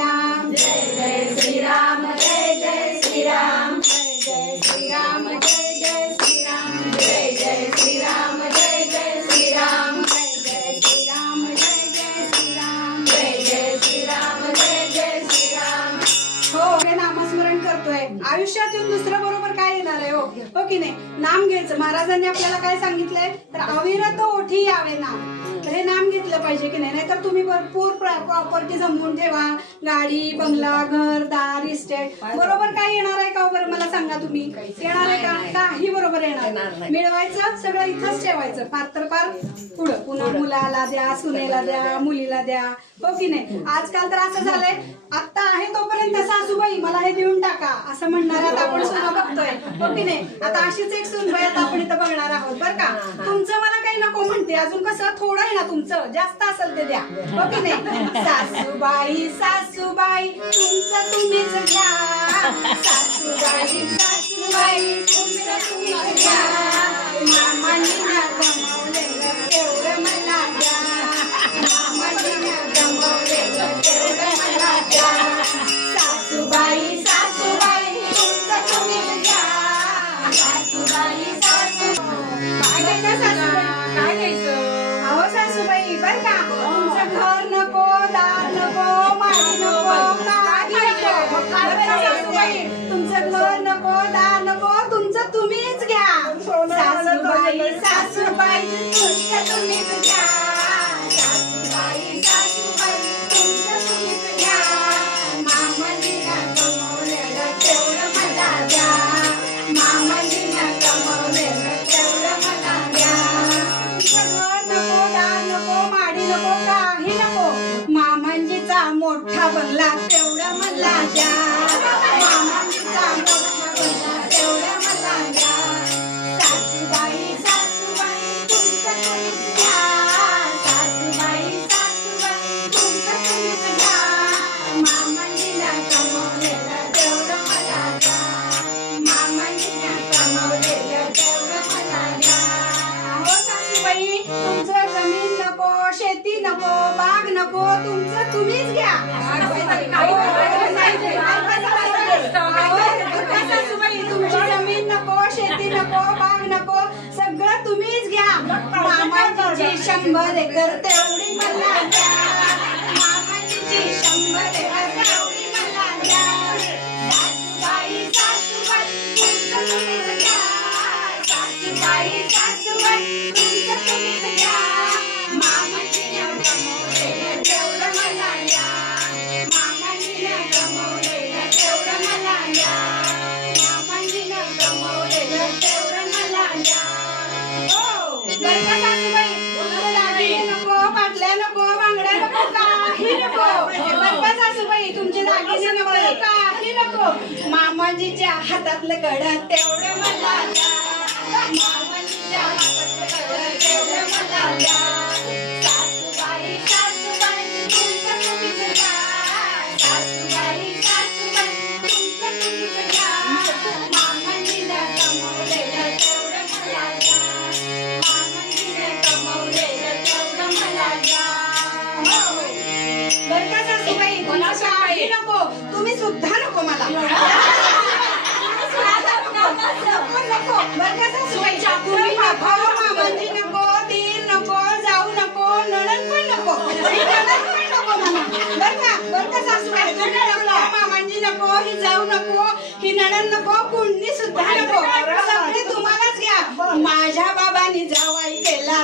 श्रीराम, जय जय श्रीराम, जय जय श्रीराम, जय जय श्रीराम, जय जय श्रीराम, जय जय श्रीराम, जय जय श्रीराम, जय जय श्रीराम, जय जय श्रीराम, जय जय श्रीराम, जय जय श्रीराम. हो हे नामस्मरण करतोय. आयुष्यात येऊन दुसरं बरोबर काय येणार आहे? हो की नाही? नाम घ्यायचं. महाराजांनी आपल्याला काय सांगितलंय? तर अविरत ओठी यावे नाम. तर हे नाम घेतलं पाहिजे की नाही? नाहीतर तुम्ही भरपूर प्रॉपर्टी जमवून ठेवा, गाडी बंगला घर दार इस्टेट, बरोबर काय येणार आहे का? बरं मला सांगा, तुम्ही येणार आहे का? काही बरोबर येणार नाही. मिळवायचं सगळं इथंच ठेवायचं, फार तर फार पुढं. पुन्हा मुलाला द्या, सुनेला द्या, मुलीला द्या, हो की नाही? आजकाल तर असं झालंय, आता आहे तोपर्यंत सासूबाई मला हे देऊन टाका असं म्हणणार आपण सुद्धा बघतोय, हो की नाही? आता अशीच एक सुनबाई आता आपण इथं बघणार आहोत बरं का. तुमचं मला काही नको म्हणते, अजून कसं थोडं आहे ना, तुमचं जास्त असेल ते द्या, हो की नाही? सासूबाई सासूबाई तुमचं तुम्हीच घ्या, सासूबाई सासूबाई तुमचं तुम्हीच घ्या, मामांनी ना कमावलेलं तेवढं मला द्या, मामांनी ना कमावलेलं तेवढं मला द्या, सासूबाई सासूबाई तुमचं तुम्हीच घ्या, सासूबाई सासूबाई. काय घ्यायचं सासूबाई? काय घ्यायचं? अहो सासूबाई बरं का, तुमचं घर नको, दार नको, माडी नको, काही नको. बरं का सासूबाई, तुमचं घर नको, दार नको, तुमचं तुम्हीच घ्या, सासूबाई सासूबाई तुमचं तुम्हीच घ्या, सासूबाई सासूबाई तुमचं तुम्हीच घ्या, मामांनी ना कमवलेलं तेवढं मला द्या, मामांनी ना कमवलेलं तेवढं मला द्या. घर नको, दार नको, माडी नको, काही नको, मामांजीचा मोठा बंगला तेवढा मला द्या, मामांजीचा मोठा बंगला तेवढा मला द्या, सासूबाई सासूबाई तुमचं तुम्हीच घ्या, सासूबाई सासूबाई तुमचं तुम्हीच घ्या, मामांजीला कमवलेलं तेवढं मला द्या, मामांजीला कमवलेलं तेवढं मला द्या. हो सासूबाई, तुमचं जमीन नको, शेती नको, बाग नको, तुमचं तुम्हीच घ्या. सासूबाई, तुमची जमीन नको, शेती नको, बाग नको, सगळं तुम्हीच घ्या, मामांची 100 एकर तेवढी मला द्या, मामांची 100 एकर तेवढी मला द्या, सासूबाई सासूबाई तुमचं तुम्हीच घ्या, सासूबाई सासूबाई तुमचं तुम्हीच घ्या, मामांची कमवलेलं तेवढं मला द्या, मामांची कमवलेलं तेवढं मला द्या, मामांची कमवलेलं तेवढं मला द्या. हो बरं का सासूबाई, तुमचं दागिने नको, पाटल्या नको, बांगड्या नको, काही नको. बरं का सासूबाई, तुमचे दागिने नको, काही नको, मामांजीच्या हातातलं कड तेवढं मला द्या, मामांजीच्या हातातलं कड तेवढं मला द्या, सासूबाई सासूबाई तुमचं तुम्हीच घ्या, सासूबाई सासूबाई तुमचं तुम्हीच घ्या, मामांजीला कमवलेलं तेवढं मला द्या, मामांजीला कमवलेलं तेवढं मला द्या. हो बरं का सासूबाई, तुमचं काही नको, तुम्ही सुद्धा नको मला. नको बरं का सासूबाई, तुम्ही नको, मामांजी नको, दीर नको, जाऊ नको, नणंद पण नको, ही नणंद पण नको मला. बरं का सासूबाई, तुम्ही नको, मामांजी नको, ही जाऊ नको, ही नणंद नको, कुणी सुद्धा नको, सगळे तुम्हालाच घ्या. माझ्या बाबांनी जावाई केला